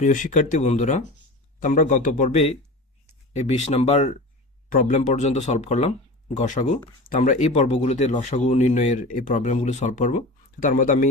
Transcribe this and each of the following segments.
প্রিয় শিক্ষার্থী বন্ধুরা আমরা গত পর্বে এই বিশ নাম্বার প্রবলেম পর্যন্ত সলভ করলাম, গসাগু। তো আমরা এই পর্বগুলোতে লসাগু নির্ণয়ের এই প্রবলেমগুলো সলভ করব। তার মধ্যে আমি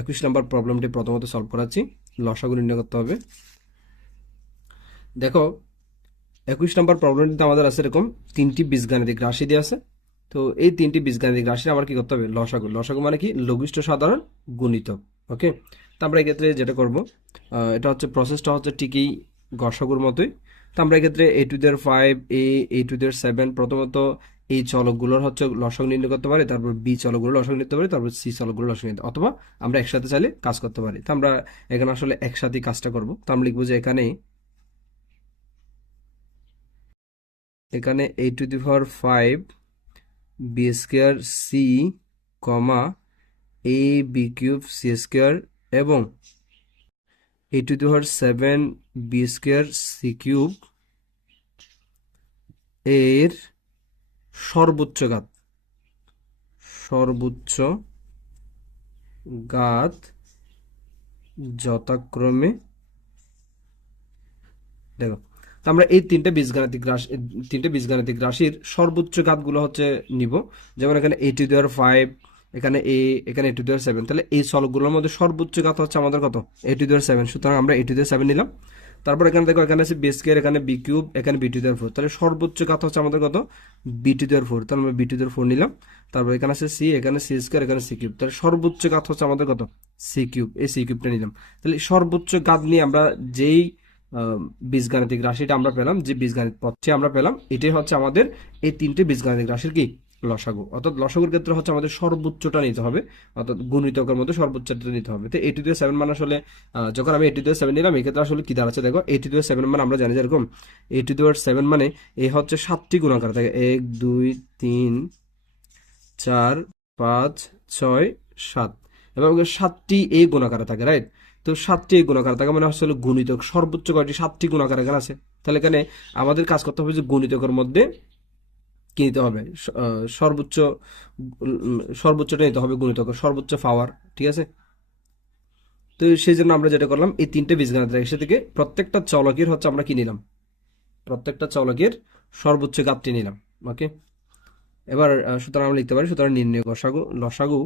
একুশ নাম্বার প্রবলেমটি প্রথমত সলভ করাচ্ছি, লসাগু নির্ণয় করতে হবে। দেখো, একুশ নাম্বার প্রবলেমটিতে আমাদের আছে এরকম তিনটি বীজগাণিতিক রাশি দিয়ে আছে। তো এই তিনটি বীজগাণিতিক রাশি আমার কি করতে হবে? লসাগু। লসাগু মানে কি? লঘিষ্ঠ সাধারণ, গুণিতক। ওকে? তো আমরা এক্ষেত্রে যেটা করব এটা হচ্ছে প্রসেসটা হচ্ছে ঠিকই গসাগুর মতোই। তো আমরা এক্ষেত্রে a to the power five a a to the power seven প্রথমত এই চলকগুলোর হচ্ছে লসক নির্ণয় করতে পারি, তারপর বি চলকগুলো লসক নিতে পারি, তারপর সি চলকগুলো লসক নিতে অথবা আমরা একসাথে চাইলে কাজ করতে পারি। তো আমরা এখানে আসলে একসাথেই কাজটা করব। তো আমরা লিখব যে এখানে এখানে a to the power five b square c comma a b cube c square এবং a to the power seven b square c cube এর সর্বোচ্চ ঘাত সর্বোচ্চ ঘাত যথাক্রমে দেখো আমরা এই তিনটে বীজগাণিতিক রাশি তিনটে বীজগাণিতিক রাশির সর্বোচ্চ ঘাতগুলো হচ্ছে নিব। যেমন এখানে এ টু দেওয়ার ফাইভ এখানে এ এখানে এ টু দেওয়ার সেভেন তাহলে এই চলকগুলোর মধ্যে সর্বোচ্চ ঘাত হচ্ছে আমাদের কত? এ টু দেওয়ার সেভেন সুতরাং আমরা এ টু দেওয়ার সেভেন নিলাম। তারপর এখানে দেখো, এখানে আছে বি স্কোয়ার এখানে বি কিউব এখানে b to the power four তাহলে সর্বোচ্চ ঘাত হচ্ছে আমাদের কত? বি দেওয়ার ফোর তাহলে আমরা বি টু দেওয়ার ফোর নিলাম। তারপর এখানে আছে সি এখানে সি স্কোয়ার এখানে সি কিউব তাহলে সর্বোচ্চ কাত হচ্ছে আমাদের কত? সি কিউব এই সি কিউবটা নিলাম। তাহলে সর্বোচ্চ ঘাত নিয়ে আমরা যেই বীজগাণিতিক রাশিটা আমরা পেলাম, যে বীজগাণিত পথটি আমরা পেলাম, এটাই হচ্ছে আমাদের এই তিনটে বীজগাণিতিক রাশির কি? লসাগু। অর্থাৎ লসাগুর ক্ষেত্রে হচ্ছে আমাদের সর্বোচ্চটা নিতে হবে, অর্থাৎ গুণিতকের মধ্যে সর্বোচ্চটা নিতে হবে। তো এটি দিয়ে সেভেন মানে আসলে যখন আমি এটি দিয়ে সেভেন নিলাম, এক্ষেত্রে আসলে কি দাঁড়াচ্ছে দেখো এটি দিয়ে সেভেন মানে আমরা জানি যেরকম এটি দিয়ে সেভেন মানে এ হচ্ছে সাতটি গুণাকার থাকে এক, দুই, তিন, চার, পাঁচ, ছয়, সাত। এবং সাতটি এই গুণাকারে থাকে রাইট তো সাতটি এই গুণাকার থাকে মানে আসলে গুণিতক, সর্বোচ্চ কয়টি? সাতটি গুণাকার এখানে আছে। তাহলে এখানে আমাদের কাজ করতে হবে যে গুণিতকের মধ্যে কি নিতে হবে? সর্বোচ্চ সর্বোচ্চটা নিতে হবে গুণিতকের সর্বোচ্চ পাওয়ার, ঠিক আছে? তো সেই জন্য আমরা যেটা করলাম, এই তিনটে বীজগণিত রাশি থেকে প্রত্যেকটা চলকের হচ্ছে আমরা কি নিলাম? প্রত্যেকটা চলকের সর্বোচ্চ গাপটি নিলাম, ওকে? এবার সুতরাং আমরা লিখতে পারি, সুতরাং নির্ণয় লসাগু লসাগু,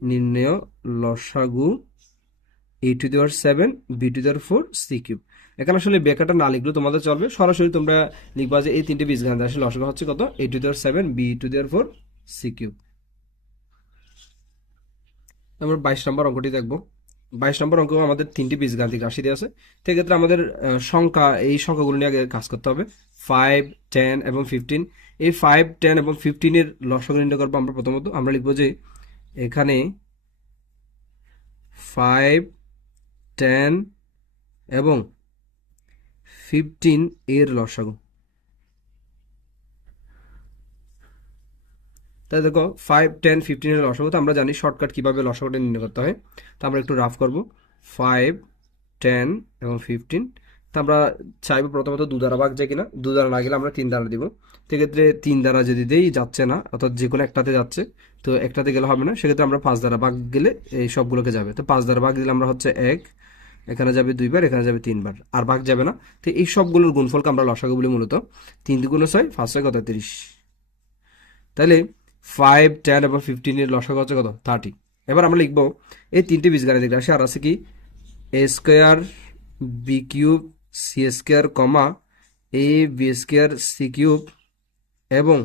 নির্ণয় লসাগু a to the power seven, b to the power four, c cube. এখানে আসলে বেকারটা না লিখলেও তোমাদের চলবে। সরাসরি তোমরা লিখবা যে এই তিনটে বীজগণিত রাশি লসাগু হচ্ছে কত? A to the power seven, b to the power four, c cube. আমরা বাইশ নম্বর অঙ্কটি দেখব। বাইশ নম্বর অঙ্ক আমাদের তিনটি বীজগাণিতিক রাশি দেওয়া আছে? সেক্ষেত্রে আমাদের সংখ্যা, এই সংখ্যাগুলো নিয়ে আগে কাজ করতে হবে। ফাইভ, টেন এবং ফিফটিন। এই ফাইভ, টেন এবং ফিফটিনের লসাগু নির্ণয় করব আমরা প্রথমত। আমরা লিখব যে এখানে ফাইভ টেন এবং ফিফটিন এর লসাগু। তাই দেখো ফাইভ টেন ফিফটিনের লসাগু, তো আমরা জানি শর্টকাট কীভাবে লসাগুটা নির্ণয় করতে হয়। তো আমরা একটু রাফ করব। ফাইভ টেন এবং ফিফটিন তো আমরা চাইব প্রথমত দু দ্বারা ভাগ যায় কিনা। দু দ্বারা না গেলে আমরা তিন দ্বারা দিব। সেক্ষেত্রে তিন দ্বারা যদি দেই, যাচ্ছে না, অর্থাৎ যে কোনো একটাতে যাচ্ছে, তো একটাতে গেলে হবে না। সেক্ষেত্রে আমরা পাঁচ দ্বারা ভাগ গেলে এই সবগুলোকে যাবে। তো পাঁচ দ্বারা ভাগ দিলে আমরা হচ্ছে এক এখানে যাবে দুইবার, এখানে যাবে তিনবার। আর ভাগ যাবে না। তো এই সবগুলোর গুণফলকে আমরা লসাগু বলি মূলত তিন দুগুণ ছয় ফার্স্ট ছয় কত? তিরিশ। তাহলে ফাইভ টেন এবং ফিফটিনের লসাগু হচ্ছে কত? থার্টি এবার আমরা লিখব, এই তিনটে বীজগাণিতিক রাশি আর আছে কি? A square b cube c square comma a b square c cube এবং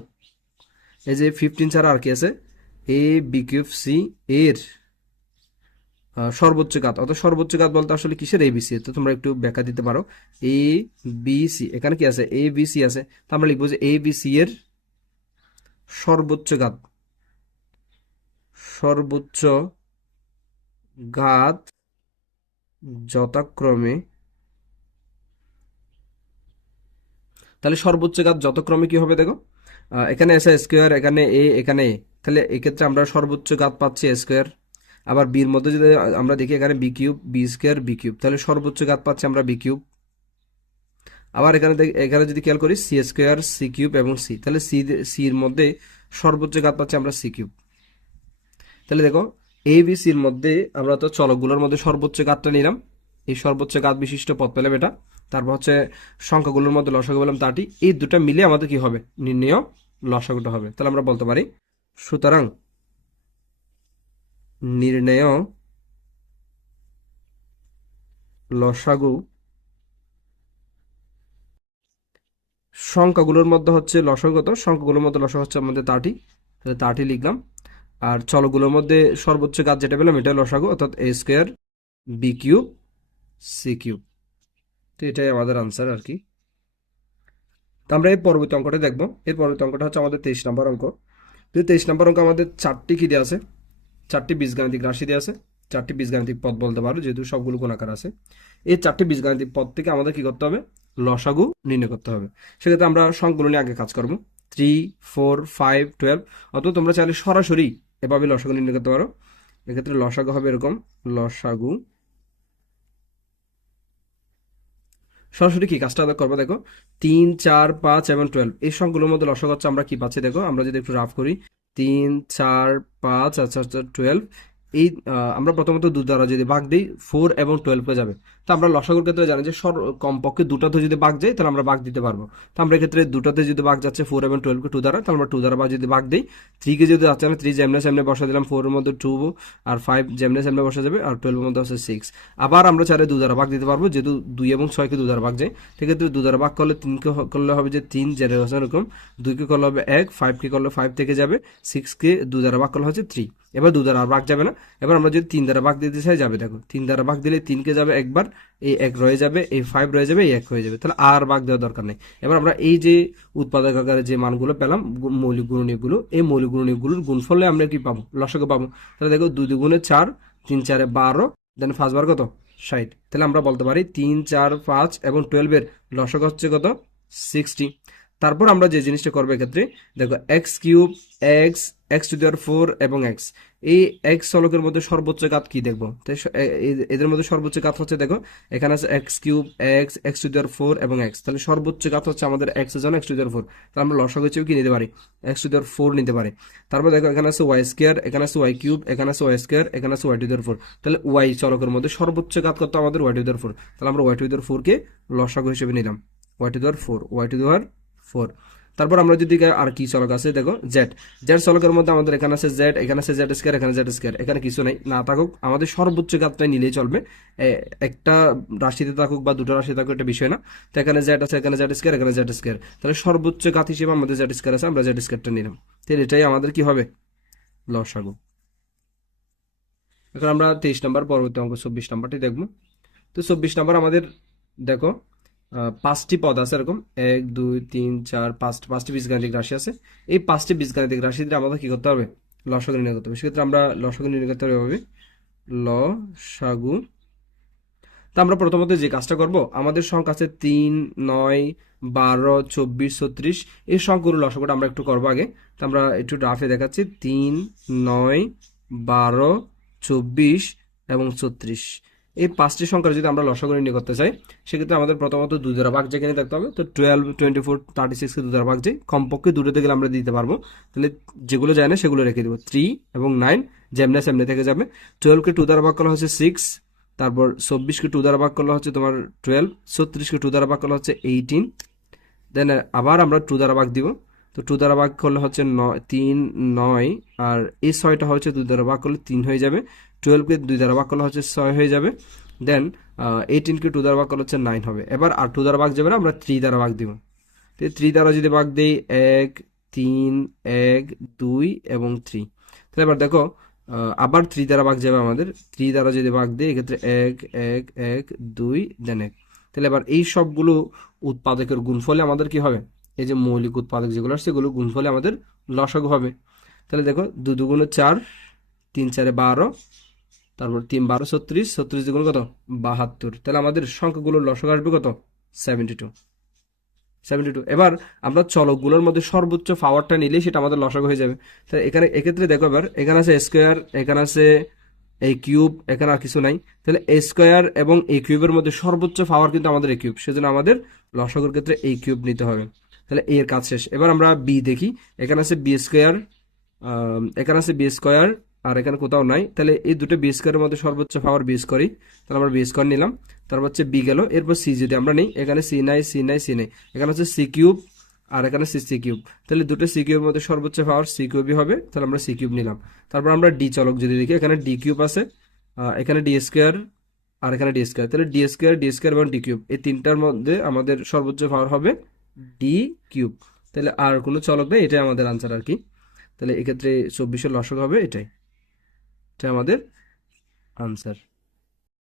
এই যে ফিফটিন ছাড়া আর কি আছে? এ বি কিউব সি এর। সর্বোচ্চ ঘাত অর্থাৎ সর্বোচ্চ ঘাত বলতে আসলে কিসের এ বি সি তো তোমরা একটু ব্যাখ্যা দিতে পারো। এ বি সি এখানে কি আছে? এ বি সি আছে। তো আমরা লিখব যে এ বি সি এর সর্বোচ্চ ঘাত সর্বোচ্চ ঘাত যথাক্রমে তাহলে সর্বোচ্চ ঘাত যথাক্রমে কি হবে দেখো? এখানে এসে স্কোয়ার এখানে এ এখানে এ তাহলে এক্ষেত্রে আমরা সর্বোচ্চ ঘাত পাচ্ছি স্কোয়ার আবার বির মধ্যে যদি আমরা দেখি এখানে b cube b square b cube তাহলে সর্বোচ্চ ঘাত পাচ্ছি আমরা বি কিউব আবার এখানে এখানে যদি খেয়াল করি সি স্কোয়ার সি কিউব এবং সি তাহলে সি সির মধ্যে সর্বোচ্চ ঘাত পাচ্ছি আমরা সি কিউব তাহলে দেখো এ বি সির মধ্যে আমরা তো চলকগুলোর মধ্যে সর্বোচ্চ ঘাতটা নিলাম। এই সর্বোচ্চ ঘাত বিশিষ্ট পথ পেলাম এটা। তারপর হচ্ছে সংখ্যাগুলোর মধ্যে লসাগু পেলাম তাটি এই দুটো মিলে আমাদের কি হবে? নির্ণয় লসাগুটা হবে। তাহলে আমরা বলতে পারি, সুতরাং নির্ণয় লসাগু সংখ্যাগুলোর মধ্যে হচ্ছে লসাগু কত সংখ্যাগুলোর মধ্যে লসা হচ্ছে আমাদের তাটি। তাহলে তার্টি লিখলাম। আর চলগুলোর মধ্যে সর্বোচ্চ কাজ যেটা পেলাম এটা লসাগু, অর্থাৎ a square b cube c cube তো এটাই আমাদের আনসার আর কি। তো আমরা এই পরবর্তী অঙ্কটা দেখব। এর পরবর্তী অঙ্কটা হচ্ছে আমাদের তেইশ নম্বর অঙ্ক। তো তেইশ নম্বর অঙ্ক আমাদের চারটি কি দেওয়া আছে? চারটি বীজগাণিতিক রাশি দেওয়া আছে, চারটি বীজগাণিতিক পদ বলতে পারো, যেহেতু সবগুলো গুণাকার আছে। এই চারটি বীজগাণিতিক পদ থেকে আমাদের কি করতে হবে? লসাগু নির্ণয় করতে হবে। সেক্ষেত্রে আমরা সংকলন নিয়ে আগে কাজ করব। থ্রি ফোর ফাইভ টুয়েলভ অথবা তোমরা চাইলে সরাসরি এভাবে লসাগু নির্ণয় করতে পারো। এক্ষেত্রে লসাগু হবে এরকম, লসাগু। সরাসরি কি কাজটা করব? দেখো, তিন, চার, পাঁচ এবং টুয়েলভ এই সংখ্যাগুলোর মধ্যে লসাগু হচ্ছে আমরা কি পাচ্ছি? দেখো, আমরা যদি একটু রাফ করি তিন চার পাঁচ আচ্ছা আচ্ছা টুয়েলভ এই আমরা প্রথমত দু দ্বারা যদি ভাগ দিই ফোর এবং টুয়েলভ হয়ে যাবে। তো আমরা লসাগুর ক্ষেত্রে জানি যে সর, কমপক্ষে দুটাতে যদি ভাগ যায় তাহলে আমরা ভাগ দিতে পারব। তো আমরা এক্ষেত্রে দুটাতে যদি ভাগ যাচ্ছে ফোর এবং টুয়েলভকে টু দ্বারা, তাহলে আমরা টু দ্বারা যদি ভাগ দিই থ্রিকে যদি যাচ্ছে না থ্রি যেমনে সেমনে বসা দিলাম ফোরের মধ্যে টু আর ফাইভ যেমনে সেমনে বসা যাবে, আর টুয়েলভের মধ্যে হচ্ছে সিক্স আবার আমরা চারে দু দ্বারা ভাগ দিতে পারব, যেহেতু দুই এবং ছয়কে দু দ্বারা ভাগ যায় সেক্ষেত্রে দু দ্বারা ভাগ করলে তিনকে করলে হবে যে তিন জেনারেশন এরকম। দুইকে করলে হবে এক ফাইভকে করলে ফাইভ থেকে যাবে সিক্সকে দু দ্বারা ভাগ করলে হচ্ছে থ্রি এবার দু দ্বারা ভাগ যাবে না। এবার আমরা যদি তিন দ্বারা ভাগ দিতে চাই, যাবে দেখো। তিন দ্বারা ভাগ দিলে তিনকে যাবে একবার এই এক রয়ে যাবে এই ফাইভ রয়ে যাবে এই এক হয়ে যাবে। তাহলে আর ভাগ দেওয়ার দরকার নেই। এবার আমরা এই যে উৎপাদক আকারে যে মানগুলো পেলাম মৌলিক গুণনীয়কগুলো, এই মৌলিক গুণনীয়কগুলোর গুণফলে আমরা কি পাবো? লসকে পাবো। তাহলে দেখো দুই দুগুণে চার, তিন চারে বারো দেন ফার্স্ট বার কত? ষাট। তাহলে আমরা বলতে পারি তিন, চার, পাঁচ এবং টুয়েলভের লসক হচ্ছে কত? সিক্সটি তারপর আমরা যে জিনিসটা করব এক্ষেত্রে, দেখো x cube x x to the power four এবং এক্স এই এক্স চলকের মধ্যে সর্বোচ্চ ঘাত কি দেখব? এদের মধ্যে সর্বোচ্চ ঘাত হচ্ছে, দেখো, এখানে আছে x cube x x to the power four এবং এক্স তাহলে সর্বোচ্চ ঘাত হচ্ছে আমাদের এক্স জন্য এক্স টু দেওয়ার ফোর তাহলে আমরা লসক হিসেবে কি নিতে পারি? এক্স টু দেওয়ার ফোর নিতে পারি। তারপর দেখো, এখানে আছে ওয়াই স্কোয়ার এখানে আছে ওয়াই কিউব এখানে আছে ওয়াই স্কোয়ার এখানে আছে y to the power four তাহলে ওয়াই চলকের মধ্যে সর্বোচ্চ ঘাত করতো আমাদের? ওয়াই টু দেওয়ার ফোর তাহলে আমরা ওয়াই টু দেওয়ার ফোরকে লসাগু হিসেবে নিলাম। Y to the power four y to the power four তারপর আমরা যদি আর কি চলক আছে, দেখো জেড জেড চলকের মধ্যে আমাদের এখানে আছে জেড এখানে আছে জেড স্কোয়ার এখানে জেড স্কোয়ার এখানে কিছু নাই, না থাকুক, আমাদের সর্বোচ্চ ঘাতটাই নিলেই চলবে। একটা রাশিতে থাকুক বা দুটো রাশিতে থাকুক এটা বিষয় না। তো এখানে জেড আছে, এখানে জেড স্কোয়ার এখানে জেড স্কোয়ার তাহলে সর্বোচ্চ ঘাত হিসেবে আমাদের জেড স্কোয়ার আছে, আমরা জেড স্কোয়ারটা নিলাম। তাহলে এটাই আমাদের কি হবে? লস লসাগু। এখন আমরা তেইশ নম্বর পরবর্তী অঙ্ক চব্বিশ নম্বরটি দেখব। তো চব্বিশ নম্বর আমাদের, দেখো পাঁচটি পদ আছে এরকম। এক, দুই, তিন, চার, পাঁচ, পাঁচটি বীজগাণিতিক রাশি আছে। এই পাঁচটি বীজগাণিতিক রাশি দিয়ে আমাদের কি করতে হবে? লসাগু নির্ণয় করতে হবে। সেক্ষেত্রে আমরা লসাগু নির্ণয় করতে হবে এভাবে। লসাগু। তা আমরা প্রথমত যে কাজটা করব, আমাদের সংখ্যা আছে তিন, নয়, বারো, চব্বিশ, ছত্রিশ। এই সংখ্যাগুলো লসাগুটা আমরা একটু করব আগে। তো আমরা একটু রাফে দেখাচ্ছি। তিন, নয়, বারো, চব্বিশ এবং ছত্রিশ। এই পাঁচটি সংখ্যার যদি আমরা লসাগু নির্ণয় করতে চাই, সেক্ষেত্রে আমাদের প্রথমত দুই দ্বারা ভাগ যেখানে দেখতে হবে, তো টুয়েলভ টোয়েন্টি ফোর থার্টি সিক্সকে দুই দ্বারা ভাগ যাই কমপক্ষে দুটোতে গেলে আমরা দিতে পারব। তাহলে যেগুলো যায় না সেগুলো রেখে দেবো। থ্রি এবং নাইন যেমনে সেমনে থেকে যাবে। টুয়েলভকে টু দ্বারা ভাগ করা হচ্ছে সিক্স তারপর চব্বিশকে টু দ্বারা ভাগ করলে হচ্ছে তোমার টুয়েলভ ছত্রিশকে টু দ্বারা ভাগ করলে হচ্ছে এইটিন দেন আবার আমরা টু দ্বারা ভাগ দিব। তো টু দ্বারা ভাগ করলে হচ্ছে নয় তিন, নয়, আর এই ছয়টা হচ্ছে দুই দ্বারা ভাগ করলে তিন হয়ে যাবে। টুয়েলভকে দুই দ্বারা ভাগ করলে হচ্ছে ছয় হয়ে যাবে। দেন এইটিনকে টু দ্বারা ভাগ করলে হচ্ছে নাইন হবে। এবার আর টু দ্বারা ভাগ যাবে না, আমরা থ্রি দ্বারা ভাগ দিব। তো থ্রি দ্বারা যদি ভাগ দিই, এক, তিন, এক, দুই এবং থ্রি তাহলে এবার দেখো আবার থ্রি দ্বারা ভাগ যাবে আমাদের। থ্রি দ্বারা যদি ভাগ দিই, এক্ষেত্রে এক এক এক, দুই দেন এক। তাহলে এবার এই সবগুলো উৎপাদকের গুণফলে আমাদের কি হবে? এই যে মৌলিক উৎপাদক যেগুলো আছে সেগুলো গুণফলে আমাদের লসাগু হবে। তাহলে দেখো দু দুগুণে চার, তিন চারে বারো তারপর তিন বারো ছত্রিশ ছত্রিশ দুগুণ কত? বাহাত্তর। তাহলে আমাদের সংখ্যাগুলোর লসক আসবে কত? সেভেন্টি টু সেভেন্টি টু এবার আমরা চলকগুলোর মধ্যে সর্বোচ্চ পাওয়ারটা নিলেই সেটা আমাদের লসক হয়ে যাবে। তাহলে এখানে, এক্ষেত্রে দেখো এবার, এখানে আছে স্কোয়ার এখানে আছে এই কিউব এখানে আর কিছু নাই। তাহলে এ স্কোয়ার এবং এই কিউবের মধ্যে সর্বোচ্চ পাওয়ার কিন্তু আমাদের এই কিউব সেজন্য আমাদের লসাগুর ক্ষেত্রে এই কিউব নিতে হবে। তাহলে এর কাজ শেষ। এবার আমরা বি দেখি। এখানে আছে বি স্কোয়ার এখানে আছে বি স্কোয়ার আর এখানে কোথাও নাই। তাহলে এই দুটো বি স্কোয়ারের মধ্যে সর্বোচ্চ পাওয়ার বি স্কোয়ারই তাহলে আমরা বি স্কোয়ার নিলাম। তারপর হচ্ছে বি গেল। এরপর সি যদি আমরা নেই, এখানে সি নাই সি নাই সি নাই। এখানে হচ্ছে সি কিউব আর এখানে সি সি কিউব তাহলে দুটো সি কিউবের মধ্যে সর্বোচ্চ পাওয়ার সি কিউবই হবে। তাহলে আমরা সি কিউব নিলাম। তারপর আমরা ডি চলক যদি দেখি, এখানে ডি কিউব আছে এখানে ডি স্কোয়ার আর এখানে ডি স্কোয়ার তাহলে ডি স্কোয়ার ডি স্কোয়ার এবং ডি কিউব এই তিনটার মধ্যে আমাদের সর্বোচ্চ পাওয়ার হবে ডি কিউব তাহলে আর কোনো চলক নেই, এটাই আমাদের আনসার আর কি। তাহলে এক্ষেত্রে চব্বিশের লসক হবে এটাই। এটা আমাদের আনসার